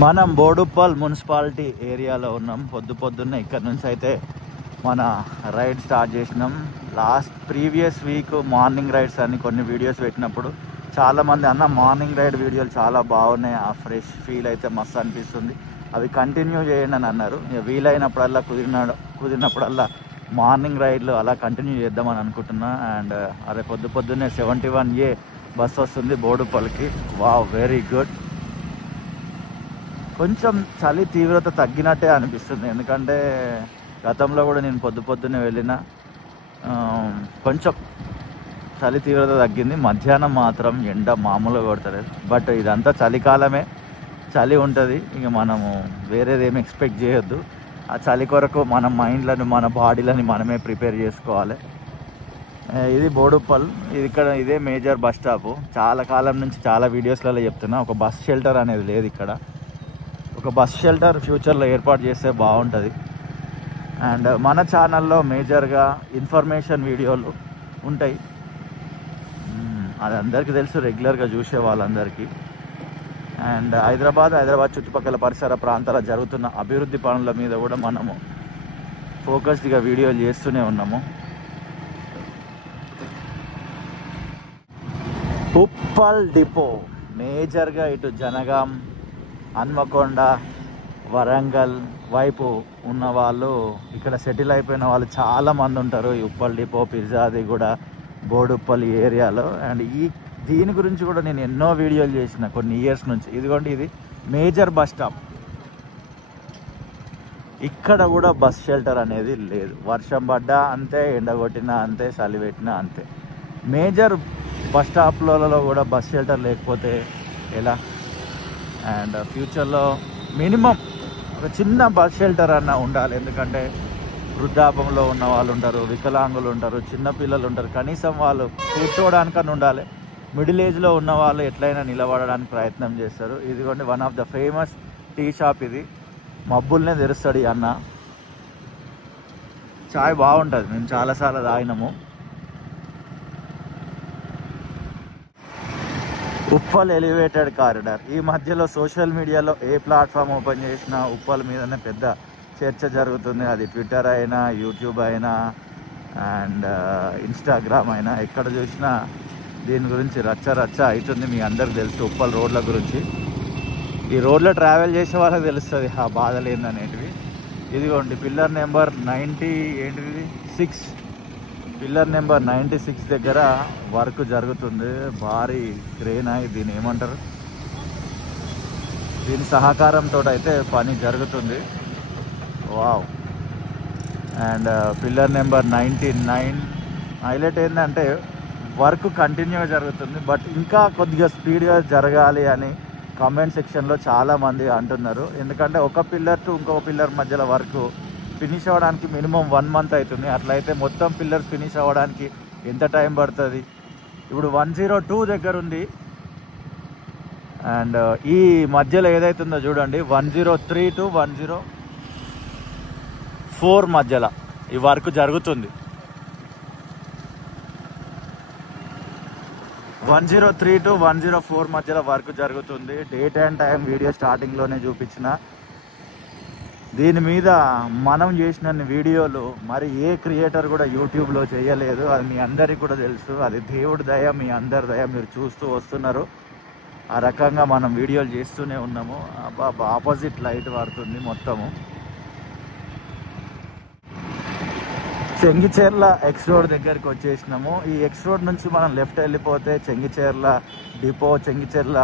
మనం బోడుప్పల్ మున్సిపాలిటీ ఏరియాలో ఉన్నాం. పొద్దున్నే ఇక్కడ నుంచి అయితే మన రైడ్ స్టార్ట్ చేసినాం. ప్రీవియస్ వీక్ మార్నింగ్ రైడ్స్ అని కొన్ని వీడియోస్ పెట్టినప్పుడు చాలామంది అన్న మార్నింగ్ రైడ్ వీడియోలు చాలా బాగున్నాయి, ఆ ఫ్రెష్ ఫీల్ అయితే మస్తు అనిపిస్తుంది, అవి కంటిన్యూ చేయండి అని అన్నారు. వీలైనప్పుడల్లా కుదిరినప్పుడల్లా మార్నింగ్ రైడ్లు అలా కంటిన్యూ చేద్దామని అనుకుంటున్నా. అండ్ అదే పొద్దున్నే 71A బస్ వస్తుంది బోడుప్పల్కి. Wow, very good. కొంచెం చలి తీవ్రత తగ్గినట్టే అనిపిస్తుంది, ఎందుకంటే గతంలో కూడా నేను పొద్దున్నే వెళ్ళిన కొంచెం చలి తీవ్రత తగ్గింది. మధ్యాహ్నం మాత్రం ఎండ మామూలుగా కొడతలేదు. బట్ ఇదంతా చలికాలమే, చలి ఉంటుంది, ఇక మనము వేరేది ఏమి ఎక్స్పెక్ట్ చేయొద్దు. ఆ చలి కొరకు మన మైండ్లని మన బాడీలని మనమే ప్రిపేర్ చేసుకోవాలి. ఇది బోడుప్పల్. ఇదే మేజర్ బస్ స్టాప్. చాలా కాలం నుంచి చాలా వీడియోస్లలో చెప్తున్నా, ఒక బస్ షెల్టర్ అనేది లేదు ఇక్కడ. ఒక బస్ షెల్టర్ ఫ్యూచర్లో ఏర్పాటు చేస్తే బాగుంటుంది. అండ్ మన ఛానల్లో మేజర్గా ఇన్ఫర్మేషన్ వీడియోలు ఉంటాయి, అది అందరికీ తెలుసు, రెగ్యులర్గా చూసే వాళ్ళందరికీ. అండ్ హైదరాబాద్ చుట్టుపక్కల పరిసర ప్రాంతాల జరుగుతున్న అభివృద్ధి పనుల మీద కూడా మనము ఫోకస్డ్గా వీడియోలు చేస్తూనే ఉన్నాము. ఉప్పల్ డిపో మేజర్గా ఇటు జనగాం, హన్మకొండ, వరంగల్ వైపు ఉన్న వాళ్ళు, ఇక్కడ సెటిల్ అయిపోయిన వాళ్ళు చాలామంది ఉంటారు ఈ ఉప్పల్ డిపో, పిర్జాదిగూడ, బోడుప్పల్ ఏరియాలో. అండ్ దీని గురించి కూడా నేను ఎన్నో వీడియోలు చేసిన కొన్ని ఇయర్స్ నుంచి. ఇదిగోండి, ఇది మేజర్ బస్ స్టాప్. ఇక్కడ కూడా బస్ షెల్టర్ అనేది లేదు. వర్షం పడ్డా అంతే, ఎండగొట్టినా అంతే, చలి పెట్టినా అంతే. మేజర్ బస్ స్టాప్లలో కూడా బస్ షెల్టర్ లేకపోతే ఎలా? అండ్ ఫ్యూచర్లో మినిమం ఒక చిన్న బస్ షెల్టర్ అన్న ఉండాలి, ఎందుకంటే వృద్ధాపంలో ఉన్న వాళ్ళు ఉంటారు, వికలాంగులు ఉంటారు, చిన్నపిల్లలు ఉంటారు, కనీసం వాళ్ళు కూర్చోవడానికన్నా ఉండాలి. మిడిల్ ఏజ్లో ఉన్న వాళ్ళు ఎట్లయినా నిలబడడానికి ప్రయత్నం చేస్తారు. ఇదిగోండి one of the famous tea shop ఇది. మబ్బుల్నే తెరుస్తాడు ఈ అన్న. చాయ్ బాగుంటుంది, మేము చాలాసార్లు తాగినాము. Uppal elevated corridor. ఈ మధ్యలో సోషల్ మీడియాలో ఏ ప్లాట్ఫామ్ ఓపెన్ చేసినా ఉప్పల్ మీదనే పెద్ద చర్చ జరుగుతుంది. అది ట్విట్టర్ అయినా, యూట్యూబ్ అయినా, అండ్ ఇన్స్టాగ్రామ్ అయినా, ఎక్కడ చూసినా దీని గురించి రచ్చ అవుతుంది. మీ అందరికి తెలుసు ఉప్పల్ రోడ్ల గురించి. ఈ రోడ్లో ట్రావెల్ చేసే వాళ్ళకి తెలుస్తుంది ఆ బాధలు ఏందనేటివి. ఇదిగోండి పిల్లర్ నెంబర్ 96 పిల్లర్ నెంబర్ 96 దగ్గర వర్క్ జరుగుతుంది. భారీ క్రేన్ అయి దీని ఏమంటారు, దీని సహకారంతో అయితే పని జరుగుతుంది. Wow. And pillar number 99 highlight ఏంటంటే వర్క్ కంటిన్యూగా జరుగుతుంది, బట్ ఇంకా కొద్దిగా స్పీడ్గా జరగాలి అని కామెంట్ సెక్షన్లో చాలామంది అంటున్నారు. ఎందుకంటే ఒక పిల్లర్ టు ఇంకొక పిల్లర్ మధ్యలో వర్క్ ఫినిష్ అవ్వడానికి మినిమం 1 month అవుతుంది. అట్లయితే మొత్తం పిల్లర్స్ ఫినిష్ అవ్వడానికి ఎంత టైం పడుతుంది? ఇప్పుడు 102 దగ్గర ఉంది, అండ్ ఈ మధ్యలో ఏదైతుందో చూడండి 103 to 104 మధ్యలో ఈ వర్క్ జరుగుతుంది. 103 to 104 మధ్యలో వర్క్ జరుగుతుంది. డేట్ అండ్ టైం వీడియో స్టార్టింగ్లోనే చూపించిన. దీని మీద మనం చేసిన వీడియోలు మరి ఏ క్రియేటర్ కూడా యూట్యూబ్లో చేయలేదు, అది మీ అందరికీ కూడా తెలుసు. అది దేవుడి దయ, మీ అందరి దయ, మీరు చూస్తూ వస్తున్నారు. ఆ రకంగా మనం వీడియోలు చేస్తూనే ఉన్నాము. ఆపోజిట్ లైట్ పడుతుంది మొత్తము. చెంగిచెర్ల ఎక్స్ రోడ్ దగ్గరికి వచ్చేసినాము. ఈ ఎక్స్ రోడ్ నుంచి మనం లెఫ్ట్ వెళ్ళిపోతే చెంగిచెర్ల డిపో, చెంగిచెర్ల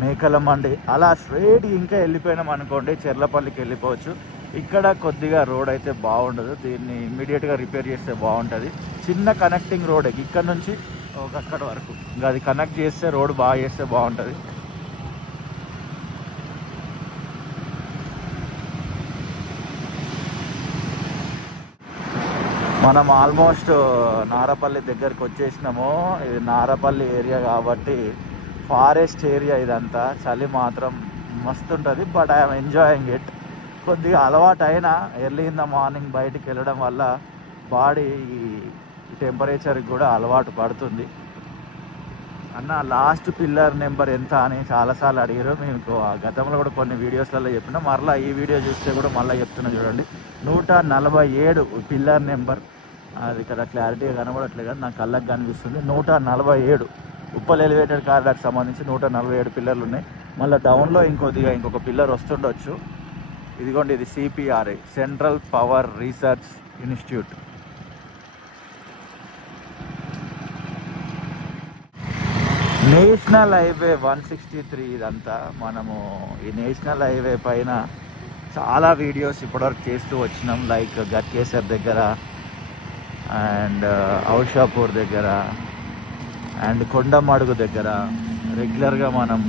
మేకల మండి, అలా స్ట్రైట్ ఇంకా వెళ్ళిపోయినాం అనుకోండి చెర్లపల్లికి వెళ్ళిపోవచ్చు. ఇక్కడ కొద్దిగా రోడ్ అయితే బాగుండదు, దీన్ని ఇమ్మీడియట్గా రిపేర్ చేస్తే బాగుంటుంది. చిన్న కనెక్టింగ్ రోడ్ ఇక్కడ నుంచి అక్కడ వరకు, ఇంకా అది కనెక్ట్ చేస్తే రోడ్ బాగా చేస్తే బాగుంటుంది. మనం ఆల్మోస్ట్ నారపల్లి దగ్గరికి వచ్చేసినాము. ఇది నారపల్లి ఏరియా కాబట్టి ఫారెస్ట్ ఏరియా ఇదంతా. చలి మాత్రం మస్తు ఉంటుంది, బట్ ఐఎమ్ ఎంజాయింగ్ ఇట్. కొద్దిగా అలవాటు అయినా ఎర్లీ ఇన్ ద మార్నింగ్ బయటికి వెళ్ళడం వల్ల బాడీ ఈ టెంపరేచర్కి కూడా అలవాటు పడుతుంది. అన్న లాస్ట్ పిల్లర్ నెంబర్ ఎంత అని చాలాసార్లు అడిగారు. మీకు గతంలో కూడా కొన్ని వీడియోస్లలో చెప్పినా, మరలా ఈ వీడియో చూస్తే కూడా మళ్ళీ చెప్తున్నా చూడండి. 147 పిల్లర్ నెంబర్. అది ఇక్కడ క్లారిటీగా కనబడట్లేదు కానీ నాకు కళ్ళకు కనిపిస్తుంది. 147 ఉప్పల్ ఎలివేటెడ్ కారిడార్కి సంబంధించి 147 పిల్లర్లు ఉన్నాయి. మళ్ళీ డౌన్లో ఇంకొక పిల్లర్ వస్తుండొచ్చు. ఇదిగోండి, ఇది CPRI, central power research institute. National highway 163 ఇదంతా. మనము ఈ నేషనల్ హైవే పైన చాలా వీడియోస్ ఇప్పటివరకు చేస్తూ వచ్చినాం. లైక్ గట్కేసర్ దగ్గర అండ్ ఔషాపూర్ దగ్గర అండ్ కొండమడుగు దగ్గర రెగ్యులర్గా మనం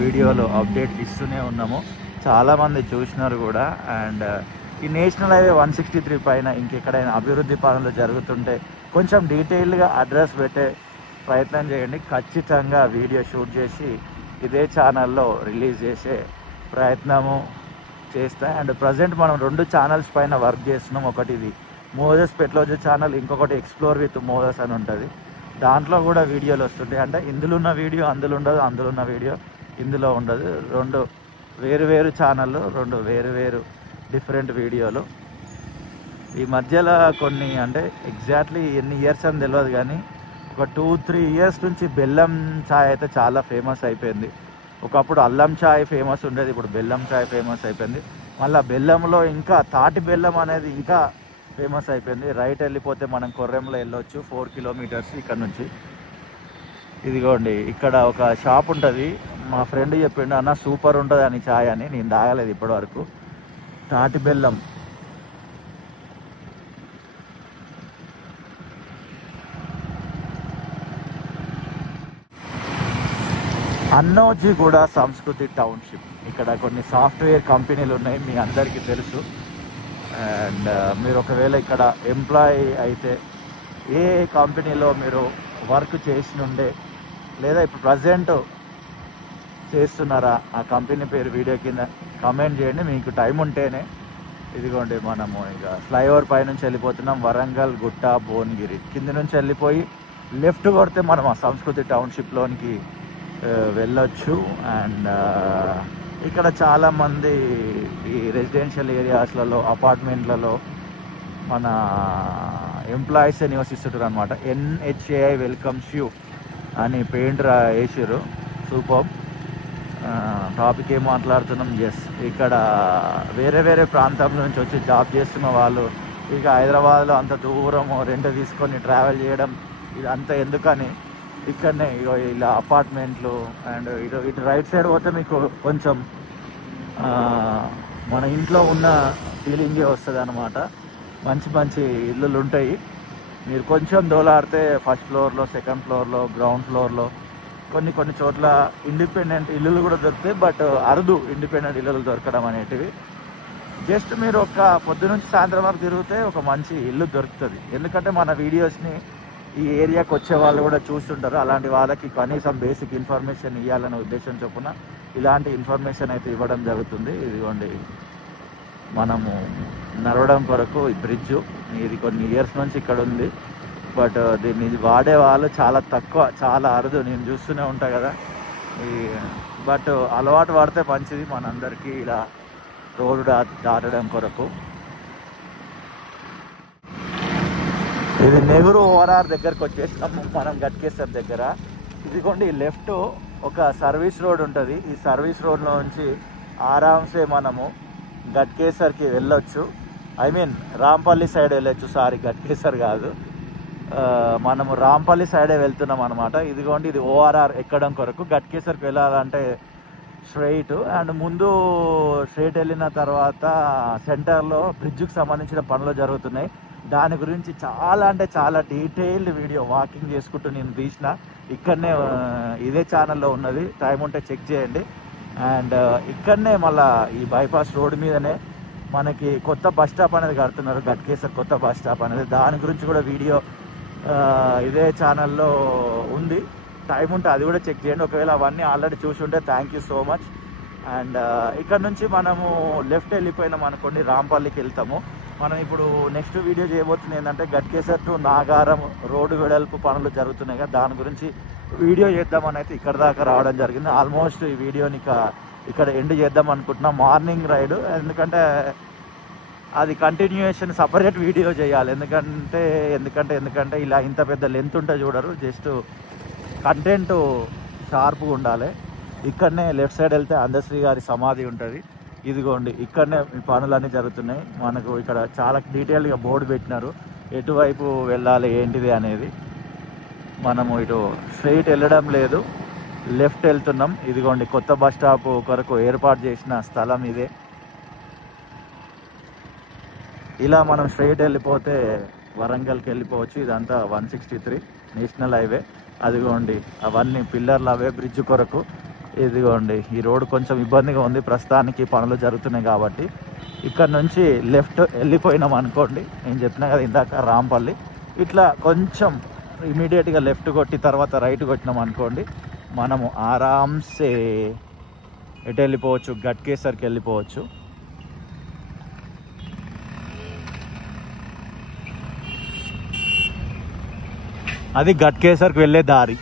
వీడియోలో అప్డేట్ ఇస్తూనే ఉన్నాము. చాలామంది చూసినారు కూడా. అండ్ ఈ నేషనల్ హైవే 163 పైన ఇంకెక్కడైనా అభివృద్ధి పనులు జరుగుతుంటే కొంచెం డీటెయిల్డ్గా అడ్రస్ పెట్టే ప్రయత్నం చేయండి. ఖచ్చితంగా వీడియో షూట్ చేసి ఇదే ఛానల్లో రిలీజ్ చేసే ప్రయత్నము చేస్తా. అండ్ ప్రజెంట్ మనం 2 ఛానల్స్ పైన వర్క్ చేస్తున్నాం. ఒకటి ఇది మోజస్ పెట్లోజు ఛానల్, ఇంకొకటి ఎక్స్ప్లోర్ విత్ మోజస్ అని ఉంటుంది. దాంట్లో కూడా వీడియోలు వస్తుంటాయి. అంటే ఇందులో ఉన్న వీడియో అందులో ఉండదు, అందులో ఉన్న వీడియో ఇందులో ఉండదు. 2 వేరు ఛానళ్ళు, 2 వేరు డిఫరెంట్ వీడియోలు. ఈ మధ్యలో కొన్ని, అంటే ఎగ్జాక్ట్లీ ఎన్ని ఇయర్స్ అని తెలియదు కానీ ఒక 2-3 ఇయర్స్ నుంచి బెల్లం ఛాయ్ అయితే చాలా ఫేమస్ అయిపోయింది. ఒకప్పుడు అల్లం ఛాయ్ ఫేమస్ ఉండేది, ఇప్పుడు బెల్లం ఛాయ్ ఫేమస్ అయిపోయింది. మళ్ళీ బెల్లంలో ఇంకా తాటి బెల్లం అనేది ఇంకా ఫేమస్ అయిపోయింది. రైట్ వెళ్ళిపోతే మనం కొర్రెంలో వెళ్ళొచ్చు, 4 కిలోమీటర్స్ ఇక్కడ నుంచి. ఇదిగోండి, ఇక్కడ ఒక షాప్ ఉంటుంది. మా ఫ్రెండ్ చెప్పిండు, అన్న సూపర్ ఉంటుంది అని ఛాయ్ అని. నేను తాగలేదు ఇప్పటివరకు. తాటి బెల్లం అన్నోజీగూడ సంస్కృతి టౌన్షిప్. ఇక్కడ కొన్ని సాఫ్ట్వేర్ కంపెనీలు ఉన్నాయి, మీ అందరికీ తెలుసు. అండ్ మీరు ఒకవేళ ఇక్కడ ఎంప్లాయీ అయితే ఏ కంపెనీలో మీరు వర్క్ చేసినుండే లేదా ఇప్పుడు ప్రజెంట్ చేస్తున్నారా, ఆ కంపెనీ పేరు వీడియో కింద కమెంట్ చేయండి. మీకు టైం ఉంటేనే. ఇదిగోండి, మనము ఇక ఫ్లైఓవర్ పై నుంచి వెళ్ళిపోతున్నాం. వరంగల్, గుట్ట, భువనగిరి కింద నుంచి వెళ్ళిపోయి లెఫ్ట్ కొడితే మనం ఆ సంస్కృతి టౌన్షిప్లోనికి వెళ్ళొచ్చు. అండ్ ఇక్కడ చాలామంది ఈ రెసిడెన్షియల్ ఏరియాస్లలో, అపార్ట్మెంట్లలో మన ఎంప్లాయీసే నివసిస్తుంటారు అనమాట. NHAI వెల్కమ్స్ యూ అని పెయింట్ వేసారు. సూపర్. టాపిక్ ఏం మాట్లాడుతున్నాం? ఎస్, ఇక్కడ వేరే ప్రాంతం నుంచి వచ్చి జాబ్ చేస్తున్న వాళ్ళు ఇక హైదరాబాద్లో అంత దూరం రెంట్ తీసుకొని ట్రావెల్ చేయడం ఇదంతా ఎందుకని ఇక్కడనే ఇలా అపార్ట్మెంట్లు. అండ్ ఇటు రైట్ సైడ్ పోతే మీకు కొంచెం మన ఇంట్లో ఉన్న ఫీలింగే వస్తుంది అనమాట. మంచి ఇల్లులు ఉంటాయి. మీరు కొంచెం దోలాడితే ఫస్ట్ ఫ్లోర్లో, సెకండ్ ఫ్లోర్లో, గ్రౌండ్ ఫ్లోర్లో కొన్ని చోట్ల ఇండిపెండెంట్ ఇల్లులు కూడా దొరుకుతాయి. బట్ అరుదు ఇండిపెండెంట్ ఇల్లులు దొరకడం అనేటివి. జస్ట్ మీరు ఒక పొద్దు నుంచి సాయంత్రం వరకు తిరిగితే ఒక మంచి ఇల్లు దొరుకుతుంది. ఎందుకంటే మన వీడియోస్ని ఈ ఏరియాకి వచ్చే వాళ్ళు కూడా చూస్తుంటారు. అలాంటి వాళ్ళకి కనీసం బేసిక్ ఇన్ఫర్మేషన్ ఇవ్వాలనే ఉద్దేశం చొప్పున ఇలాంటి ఇన్ఫర్మేషన్ అయితే ఇవ్వడం జరుగుతుంది. ఇదిగోండి, మనము నడవడం కొరకు ఈ బ్రిడ్జు, ఇది కొన్ని ఇయర్స్ నుంచి ఇక్కడ ఉంది. బట్ దీన్ని వాడే వాళ్ళు చాలా తక్కువ, చాలా అరుదు. నేను చూస్తూనే ఉంటా కదా. బట్ అలవాటు పడితే మంచిది మనందరికీ ఇలా రోడ్డు దాటడం కొరకు. ఇది నెహ్రూ ORR దగ్గరకు వచ్చేసినాము మనం, గట్కేసర్ దగ్గర. ఇదిగోండి, లెఫ్ట్ ఒక సర్వీస్ రోడ్ ఉంటుంది. ఈ సర్వీస్ రోడ్లో నుంచి ఆరామ్సే మనము గట్కేసర్కి వెళ్ళొచ్చు. ఐ మీన్ రాంపల్లి సైడ్ వెళ్ళొచ్చు. సారీ, గట్కేసర్ కాదు, మనము రాంపల్లి సైడే వెళ్తున్నాం అనమాట. ఇదిగోండి, ఇది ORR ఎక్కడం కొరకు. గట్కేసర్కి వెళ్ళాలంటే స్ట్రైట్. అండ్ ముందు స్ట్రైట్ వెళ్ళిన తర్వాత సెంటర్లో బ్రిడ్జ్కి సంబంధించిన పనులు జరుగుతున్నాయి. దాని గురించి చాలా అంటే చాలా డీటెయిల్డ్ వీడియో వాకింగ్ చేసుకుంటూ నేను తీసిన. ఇక్కడనే ఇదే ఛానల్లో ఉన్నది, టైం ఉంటే చెక్ చేయండి. అండ్ ఇక్కడనే మళ్ళీ ఈ బైపాస్ రోడ్ మీదనే మనకి కొత్త బస్ స్టాప్ అనేది కడుతున్నారు, గట్కేసర్ కొత్త బస్ స్టాప్ అనేది. దాని గురించి కూడా వీడియో ఇదే ఛానల్లో ఉంది. టైం ఉంటే అది కూడా చెక్ చేయండి. ఒకవేళ అవన్నీ ఆల్రెడీ చూసి ఉంటే thank you so much. And ఇక్కడ నుంచి మనము లెఫ్ట్ వెళ్ళిపోయినాం అనుకోండి, రాంపల్లికి వెళ్తాము. మనం ఇప్పుడు నెక్స్ట్ వీడియో చేయబోతుంది ఏంటంటే గట్కేసర్ టు నాగారం రోడ్డు వెడల్పు పనులు జరుగుతున్నాయి కదా, దాని గురించి వీడియో చేద్దామని అయితే ఇక్కడ దాకా రావడం జరిగింది. ఆల్మోస్ట్ ఈ వీడియోని ఇక్కడ ఎండ్ చేద్దాం అనుకుంటున్నా. మార్నింగ్ రైడ్, ఎందుకంటే అది కంటిన్యూయేషన్ సపరేట్ వీడియో చేయాలి. ఎందుకంటే ఇలా ఇంత పెద్ద లెంత్ ఉంటే చూడరు, జస్ట్ కంటెంట్ షార్ప్గా ఉండాలి. ఇక్కడనే లెఫ్ట్ సైడ్ వెళ్తే అందశ్రీ గారి సమాధి ఉంటుంది. ఇదిగోండి ఇక్కడనే ఈ పనులన్నీ జరుగుతున్నాయి. మనకు ఇక్కడ చాలా డీటెయిల్గా బోర్డు పెట్టినారు ఎటువైపు వెళ్ళాలి ఏంటిది అనేది. మనము ఇటు స్ట్రైట్ వెళ్ళడం లేదు, లెఫ్ట్ వెళ్తున్నాం. ఇదిగోండి కొత్త బస్ స్టాప్ కొరకు ఏర్పాటు చేసిన స్థలం ఇదే. ఇలా మనం స్ట్రైట్ వెళ్ళిపోతే వరంగల్కి వెళ్ళిపోవచ్చు. ఇదంతా 163 నేషనల్ హైవే. అదిగోండి అవన్నీ పిల్లర్లు అవే బ్రిడ్జ్ కొరకు. ఇదిగోండి ఈ రోడ్డు కొంచెం ఇబ్బందిగా ఉంది ప్రస్తుతానికి, పనులు జరుగుతున్నాయి కాబట్టి. ఇక్కడ నుంచి లెఫ్ట్ వెళ్ళిపోయినాం అనుకోండి, నేను చెప్పినా కదా ఇందాక రాంపల్లి, ఇట్లా కొంచెం ఇమీడియట్గా లెఫ్ట్ కొట్టి తర్వాత రైట్ కొట్టినాం అనుకోండి, మనము ఆరామ్సే ఎటు వెళ్ళిపోవచ్చు, గట్కేసర్కి వెళ్ళిపోవచ్చు. అది గట్కేసర్కి వెళ్ళే దారి,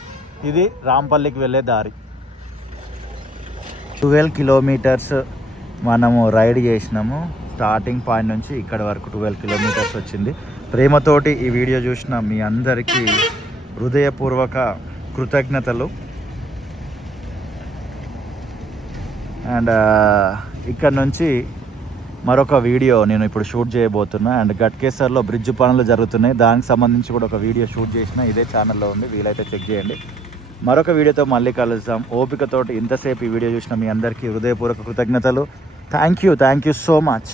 ఇది రాంపల్లికి వెళ్ళే దారి. 12 కిలోమీటర్స్ మనము రైడ్ చేసినాము. స్టార్టింగ్ పాయింట్ నుంచి ఇక్కడ వరకు 12 కిలోమీటర్స్ వచ్చింది. ప్రేమతోటి ఈ వీడియో చూసిన మీ అందరికీ హృదయపూర్వక కృతజ్ఞతలు. అండ్ ఇక్కడ నుంచి మరొక వీడియో నేను ఇప్పుడు షూట్ చేయబోతున్నా. అండ్ గట్కేసర్లో బ్రిడ్జ్ పనులు జరుగుతున్నాయి, దానికి సంబంధించి కూడా ఒక వీడియో షూట్ చేసిన, ఇదే ఛానల్లో ఉంది, వీలైతే చెక్ చేయండి. మరొక వీడియోతో మళ్ళీ కలుద్దాం. ఓపికతోటి ఇంతసేపు ఈ వీడియో చూసిన మీ అందరికీ హృదయపూర్వక కృతజ్ఞతలు. Thank you so much.